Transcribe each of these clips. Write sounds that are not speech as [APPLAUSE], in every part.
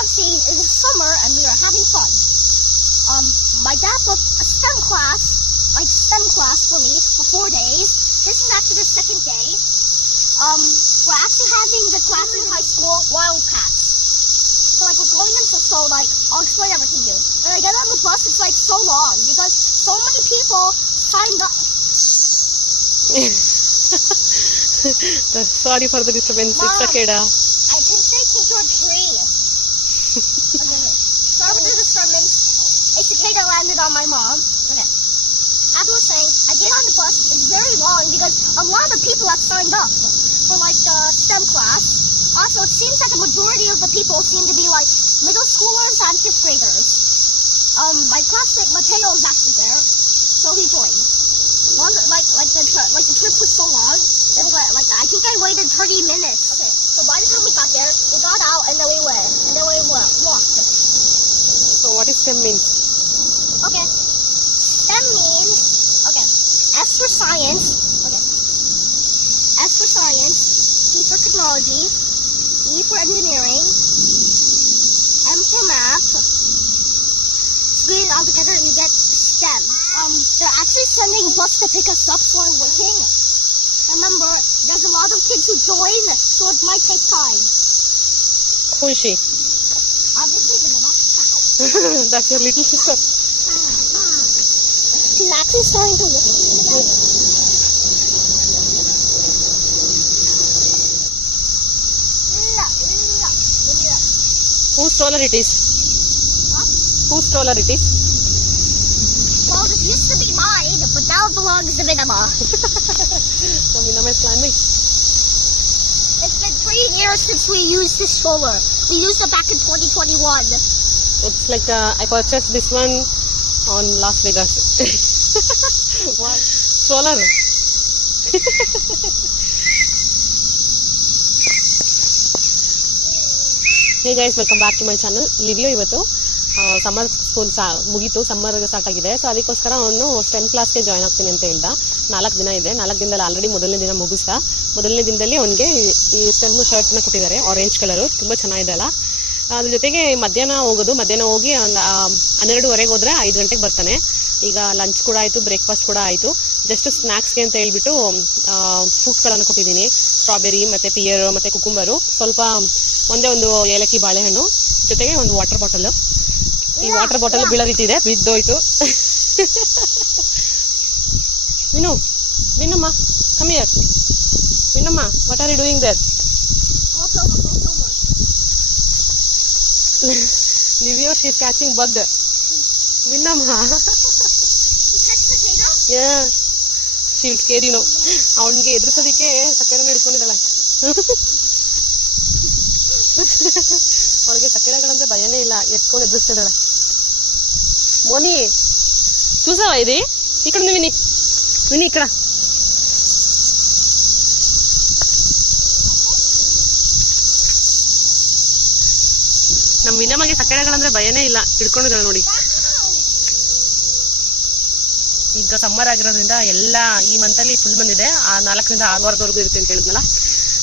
have seen, it is summer and we are having fun. Um, my dad booked a STEM class, like STEM class for me, for four days. This is actually the second day. Um, we're actually having the class in high school, Wildcats. So like we're going into so like I'll explain everything to you. When I get on the bus, it's like so long because so many people signed up. [LAUGHS] the, sorry for the disturbance. It's okay, da okay. Sorry for the. It's a cicada landed on my mom. Okay. As I was saying, I get on the bus. It's very long because a lot of people have signed up for like the STEM class. Also, it seems that the majority of the people seem to be like middle schoolers and fifth graders. Um, my classmate Mateo is actually there, so he joined. Long, like like the like the trip was so long. That we got, like I think I waited 30 minutes. Okay. So by the time we got there, we got out and then we went. And then we went, walked. So what does STEM mean? Okay. STEM means, okay. S for science. Okay. S for science. T for technology. E for engineering. M for math. Screen all together and you get STEM. Um, they're actually sending a bus to pick us up so I'm waiting. Remember, there's a lot of kids who join, so it might take time. Who is she? Obviously, the Vanilla. [LAUGHS] That's your little sister. [LAUGHS] She's actually starting to look. Whose stroller it is? Huh? Whose stroller it is? Well, this used to be mine, but now it belongs to Minima. [LAUGHS] ನಮ್ಮ ಇನ್ನೊಮ್ಮೆ climbing It's been three years since we used this stroller. We used it back in 2021. It's like uh, I purchased this one on Las Vegas. wow. Stroller. Hey guys welcome back to my channel Livio ಇವತ್ತು summer school ಸಾ ಮುಗೀತು summer start ಆಗಿದೆ. So ಅದಕ್ಕೋಸ್ಕರ ಅವನು stem ಕ್ಲಾಸ್ಗೆ join ಆಗ್ತೀನಿ ಅಂತ ಹೇಳ್ದ. ನಾಲ್ಕು ದಿನ ಇದೆ. ನಾಲ್ಕು ದಿನದಲ್ಲಿ ಆಲ್ರೆಡಿ ಮೊದಲನೇ ದಿನ ಮುಗಿಸ್ದ. ಮೊದಲನೇ ದಿನದಲ್ಲಿ ಅವನಿಗೆ ಈ ಸ್ಟೆಮ್ ಶರ್ಟ್ನ ಕೊಟ್ಟಿದ್ದಾರೆ. ಆರೆಂಜ್ ಕಲರು ತುಂಬ ಚೆನ್ನಾಗಿದೆ ಅಲ್ಲ. ಅದ್ರ ಜೊತೆಗೆ ಮಧ್ಯಾಹ್ನ ಹೋಗೋದು. ಮಧ್ಯಾಹ್ನ ಹೋಗಿ, ಒಂದು ಹನ್ನೆರಡುವರೆಗೆ ಹೋದ್ರೆ ಐದು ಗಂಟೆಗೆ ಬರ್ತಾನೆ. ಈಗ ಲಂಚ್ ಕೂಡ ಆಯಿತು ಬ್ರೇಕ್ಫಾಸ್ಟ್ ಕೂಡ ಆಯಿತು. ಜಸ್ಟ್ ಸ್ನ್ಯಾಕ್ಸ್ಗೆ ಅಂತ ಹೇಳ್ಬಿಟ್ಟು ಫ್ರೂಟ್ಸ್ಗಳನ್ನು ಕೊಟ್ಟಿದ್ದೀನಿ. ಸ್ಟ್ರಾಬೆರಿ ಮತ್ತು ಪಿಯರ್ ಮತ್ತು ಕುಕುಂಬರು ಸ್ವಲ್ಪ, ಒಂದೇ ಒಂದು ಏಲಕ್ಕಿ ಬಾಳೆಹಣ್ಣು. ಜೊತೆಗೆ ಒಂದು ವಾಟರ್ ಬಾಟಲ್ ಈ ವಾಟರ್ ಬಾಟಲ್ ಬೀಳೋದಿಟ್ಟಿದೆ, ಬಿದ್ದೋಯ್ತು. Vinu, Vinamma come here Vinamma what are you doing there Go she's catching bug. Vinnamma You catch potato? Yeah she'll scare no ಅವನಿಗೆ ಎದುರಿಸೋದಕ್ಕೆ ಸಕ್ಕರೆ ಹಿಡ್ಕೊಂಡಿದ್ದಾಳೆ ಅವಳಿಗೆ ಸಕ್ಕರೆಗಳಂದ್ರೆ ಭಯನೇ ಇಲ್ಲ, ಎತ್ಕೊಂಡು ಎದುರಿಸ್ತಿದ್ದಾಳೆ. ಮೋನಿ చూసావా ఇది ఇక్కడ ఉంది విని విని ఇక్కడ ನಮ್ ವಿನಮಗೆ ಸಕ್ಕರೆಗಳಂದ್ರೆ ಭಯನೇ ಇಲ್ಲ ಹಿಡ್ಕೊಂಡಿದ್ದಾಳೆ ನೋಡಿ ಈಗ ಸಮ್ಮರ್ ಆಗಿರೋದ್ರಿಂದ ಎಲ್ಲ ಈ ಮಂತಲ್ಲಿ ಫುಲ್ ಬಂದಿದೆ ಆ ನಾಲ್ಕರಿಂದ ಆರು ವಾರದವರೆಗೂ ಇರುತ್ತೆ ಅಂತ ಹೇಳಿದ್ನಲ್ಲ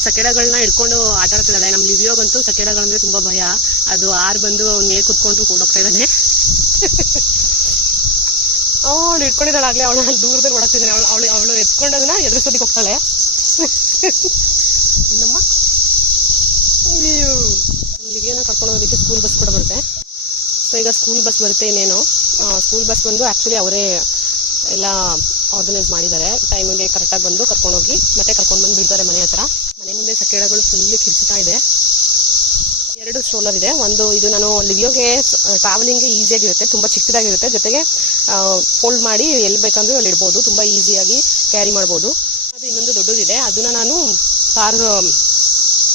ಸಕೆಡಗಳನ್ನ ಹಿಡ್ಕೊಂಡು ಆಟ ಆಡ್ತಿದ್ದಾಳೆ ನಮ್ಮ ಲಿವಿಯೋಗಂತೂ ಸಕೆಡಗಳಂದ್ರೆ ತುಂಬಾ ಭಯ ಅದು ಆರು ಬಂದು ಅವ್ನ ಮೇಲೆ ಕುತ್ಕೊಂಡು ಕೂಡೋಗ್ತಾ ಇದ್ದಾನೆ ಅವಳು ಇಟ್ಕೊಂಡಿದ್ದಾಳೆ ಅವಳು ಅವಳು ದೂರದಲ್ಲಿ ಓಡಾಡ್ತಿದ್ದಾನೆ ಅವಳು ಅವಳು ಅವಳು ಎತ್ಕೊಂಡದನ್ನ ಎದುರಿಸೋದಕ್ಕೆ ಹೋಗ್ತಾಳೆ ಇನ್ನಮ್ಮ ಲಿವಿಯೋನ ಕರ್ಕೊಂಡು ಹೋಗೋದಕ್ಕೆ ಸ್ಕೂಲ್ ಬಸ್ ಕೂಡ ಬರುತ್ತೆ. ಸೊ ಈಗ ಸ್ಕೂಲ್ ಬಸ್ ಬರುತ್ತೆ ಇನ್ನೇನು. ಸ್ಕೂಲ್ ಬಸ್ ಬಂದು ಆಕ್ಚುಲಿ ಅವರೇ ಎಲ್ಲ ಆರ್ಗನೈಸ್ ಮಾಡಿದ್ದಾರೆ. ಟೈಮಿಗೆ ಕರೆಕ್ಟಾಗಿ ಬಂದು ಕರ್ಕೊಂಡೋಗಿ ಮತ್ತೆ ಕರ್ಕೊಂಡು ಬಂದು ಬಿಡ್ತಾರೆ ಮನೆ ಹತ್ರ. ಮನೆ ಮುಂದೆ ಸಕ್ಕೆಡಗಳು ಫುಲ್ ಕಿರ್ಚುತ್ತಾ ಇದೆ. ಎರಡು ಸ್ಟ್ರೋಲರ್ ಇದೆ. ಒಂದು ಇದು ನಾನು ಲಿವಿಯೋಗೆ ಟ್ರಾವೆಲಿಂಗ್ಗೆ ಈಸಿಯಾಗಿರುತ್ತೆ ತುಂಬ ಚಿಕ್ಕದಾಗಿರುತ್ತೆ. ಜೊತೆಗೆ ಫೋಲ್ಡ್ ಮಾಡಿ ಎಲ್ಲಿ ಬೇಕಂದ್ರೂ ಅಲ್ಲಿ ಇಡ್ಬೋದು. ತುಂಬ ಈಸಿಯಾಗಿ ಕ್ಯಾರಿ ಮಾಡ್ಬೋದು. ಅದು ಇನ್ನೊಂದು ದೊಡ್ಡದಿದೆ. ಅದನ್ನು ನಾನು ಕಾರ್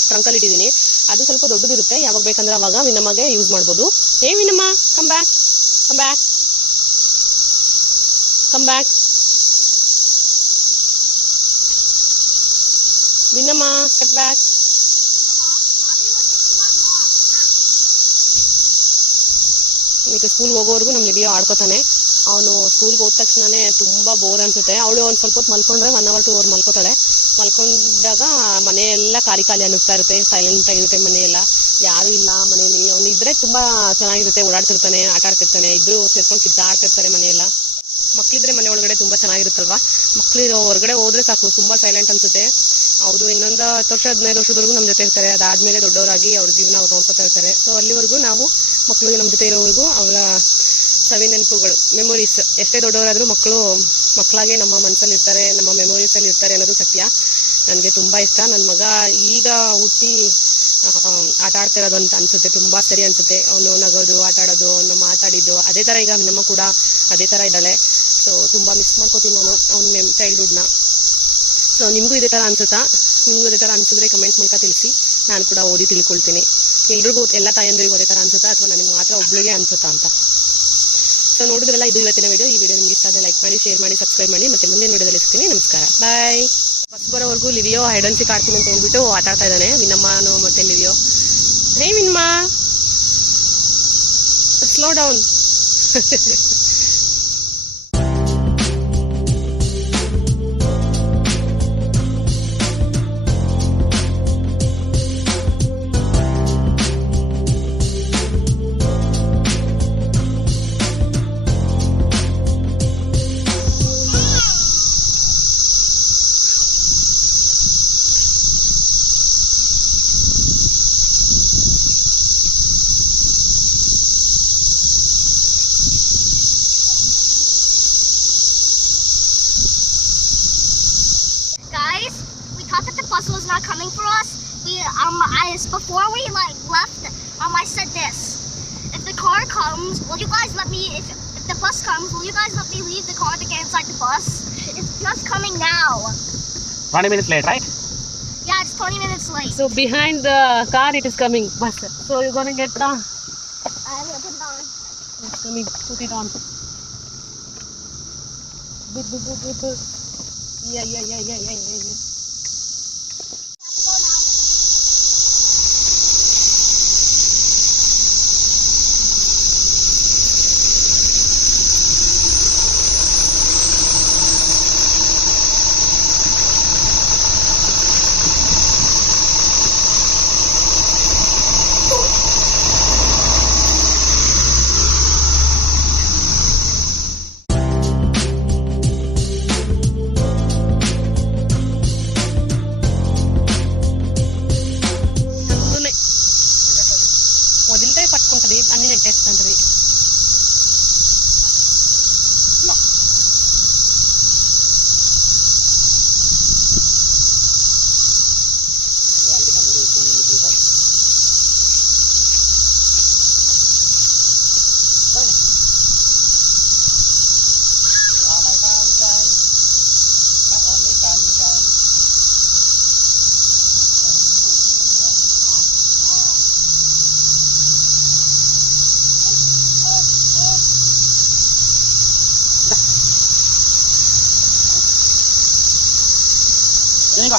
ಟ್ರಂಕಲ್ಲಿ ಇಟ್ಟಿದ್ದೀನಿ. ಅದು ಸ್ವಲ್ಪ ದೊಡ್ಡದಿರುತ್ತೆ. ಯಾವಾಗ ಬೇಕಂದ್ರೆ ಅವಾಗ ವಿನಮಗೆ ಯೂಸ್ ಮಾಡ್ಬೋದು. ಏ, Vinamma come back come back come back Vinamma cut back ಈಗ ಸ್ಕೂಲ್ ಹೋಗೋವರೆಗೂ ನಮ್ಮ ಲಿವಿಯೋ ಆಡ್ಕೋತಾನೆ. ಅವನು ಸ್ಕೂಲ್ಗೆ ಹೋದ ತಕ್ಷಣನೇ ತುಂಬಾ ಬೋರ್ ಅನ್ಸುತ್ತೆ. ಅವಳು ಒಂದು ಸ್ವಲ್ಪ ಹೊತ್ತು ಮಲ್ಕೊಂಡ್ರೆ ಒನ್ ಅವರ್ ಟು ಅವರ್ ಮಲ್ಕೋತಾಳೆ. ಮಲ್ಕೊಂಡಾಗ ಮನೆ ಎಲ್ಲ ಖಾಲಿ ಖಾಲಿ ಅನ್ನಿಸ್ತಾ ಇರುತ್ತೆ. ಸೈಲೆಂಟ್ ಆಗಿರುತ್ತೆ ಮನೆ ಎಲ್ಲ ಯಾರು ಇಲ್ಲ ಮನೆಯಲ್ಲಿ. ಅವನು ಇದ್ರೆ ತುಂಬಾ ಚೆನ್ನಾಗಿರುತ್ತೆ. ಓಡಾಡ್ತಿರ್ತಾನೆ, ಆಟ ಆಡ್ತಿರ್ತಾನೆ. ಇಬ್ರು ಸೇರ್ಕೊಂಡು ಕಿತ್ತಾಡ್ತಿರ್ತಾರೆ ಮನೆಯೆಲ್ಲ. ಮಕ್ಳಿದ್ರೆ ಮನೆ ಒಳಗಡೆ ತುಂಬಾ ಚೆನ್ನಾಗಿರುತ್ತಲ್ವಾ? ಮಕ್ಕಳು ಹೊರಗಡೆ ಹೋದ್ರೆ ಸಾಕು. ತುಂಬಾ ಸೈಲೆಂಟ್ ಅನ್ಸುತ್ತೆ. ಅವರು ಇನ್ನೊಂದು ಹತ್ತು ವರ್ಷ ಹದಿನೈದು ವರ್ಷದವರೆಗೂ ನಮ್ಮ ಜೊತೆ ಇರ್ತಾರೆ. ಅದಾದ್ಮೇಲೆ ದೊಡ್ಡವರಾಗಿ ಅವ್ರ ಜೀವನ ಅವ್ರು ನೋಡ್ಕೊತಾ ಇರ್ತಾರೆ. ಸೊ ಅಲ್ಲಿವರೆಗೂ ನಾವು ಮಕ್ಕಳಿಗೆ ನಮ್ಮ ಜೊತೆ ಇರೋವರೆಗೂ ಅವಳ ಸವಿ ನೆನಪುಗಳು ಮೆಮೊರೀಸ್ ಎಷ್ಟೇ ದೊಡ್ಡವರಾದರೂ ಮಕ್ಕಳು ಮಕ್ಕಳಾಗೆ ನಮ್ಮ ಮನಸ್ಸಲ್ಲಿ ಇರ್ತಾರೆ, ನಮ್ಮ ಮೆಮೊರೀಸಲ್ಲಿ ಇರ್ತಾರೆ ಅನ್ನೋದು ಸತ್ಯ. ನನಗೆ ತುಂಬ ಇಷ್ಟ. ನನ್ನ ಮಗ ಈಗ ಹುಟ್ಟಿ ಆಟ ಆಡ್ತಿರೋದು ಅಂತ ಅನ್ಸುತ್ತೆ. ತುಂಬ ಸರಿ ಅನ್ಸುತ್ತೆ. ಅವನು ನಗೋದು, ಆಟ ಆಡೋದು, ಅವನು ಮಾತಾಡಿದ್ದು. ಅದೇ ಥರ ಈಗ ನಮ್ಮ ಕೂಡ ಅದೇ ಥರ ಇದ್ದಾಳೆ. ಸೊ ತುಂಬ ಮಿಸ್ ಮಾಡ್ಕೋತೀನಿ ನಾನು ಅವ್ನ ಚೈಲ್ಡ್ಹುಡ್ನ ಸೊ ನಿಮಗೂ ಇದೇ ಥರ ಅನ್ಸುತ್ತಾ? ನಿಮಗೂ ಇದೇ ಥರ ಅನ್ಸಿದ್ರೆ ಕಮೆಂಟ್ ಮೂಲಕ ತಿಳಿಸಿ. ನಾನು ಕೂಡ ಓದಿ ತಿಳ್ಕೊಳ್ತೀನಿ. ಎಲ್ರಿಗೂ ಎಲ್ಲ ತಾಯಂದ್ರಿಗೂ ಅದೇ ಥರ ಅನ್ಸುತ್ತಾ? ಅಥವಾ ನನಗೆ ಮಾತ್ರ ಒಬ್ಳಿಗೆ ಅನ್ಸುತ್ತಾ ಅಂತ? ಸೊ ನೋಡಿದ್ರಲ್ಲ, ಇದು ಇವತ್ತಿನ ವಿಡಿಯೋ ಈ ವಿಡಿಯೋ ನಿಮಗೆ ಇಷ್ಟ ಆದರೆ ಲೈಕ್ ಮಾಡಿ ಶೇರ್ ಮಾಡಿ ಸಬ್ಸ್ಕ್ರೈಬ್ ಮಾಡಿ. ಮತ್ತೆ ಮುಂದಿನ ವಿಡಿಯೋದಲ್ಲಿ ಸಿಗ್ತೀನಿ. ನಮಸ್ಕಾರ. ಬಾಯ್ ಫಸ್ಟ್ ಬರೋವರೆಗೂ ಲಿವಿಯೋ ಹೈಡನ್ಸಿ ಕಾಡ್ತೀನಿ ಅಂತ ಹೇಳ್ಬಿಟ್ಟು ಆಟ ಆಡ್ತಾ ಇದ್ದಾನೆ. ವಿನಮ್ಮನು ಮತ್ತೆ Livio. Hey Vinma. Slow down [LAUGHS] bus was not coming for us, we um I before we like left um I said this. If the car comes, will you guys let me if if the bus comes, will you guys let me leave the car to get inside the bus? It's just coming now. 20 minutes late, right? Yeah, it's 20 minutes late. So behind the car it is coming, bus. So you're gonna get the. I will put it on. It's coming, put it on. Yeah, yeah, yeah, yeah, yeah, yeah, yeah. 扔一个。